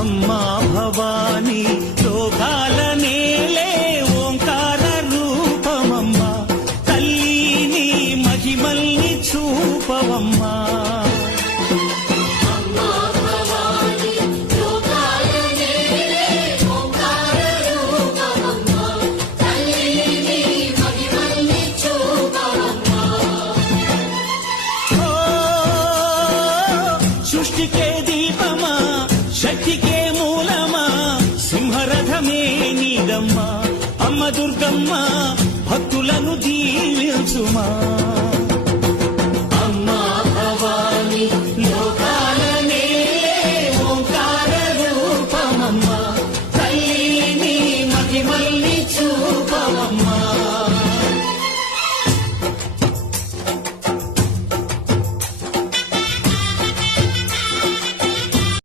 అమ్మా భవానీ లోకాల నేలే ఓంకార రూపమమ్మా. తల్లిని మహిమల్ని చూపవమ్మా. సృష్టికే నీదమ్మా అమ్మ దుర్గమ్మ భక్తులను దీవించుమా. అమ్మా భవాని లోకాలనే ఓంకార రూపమమ్మ. తల్లిని మహిమల్ని చూప.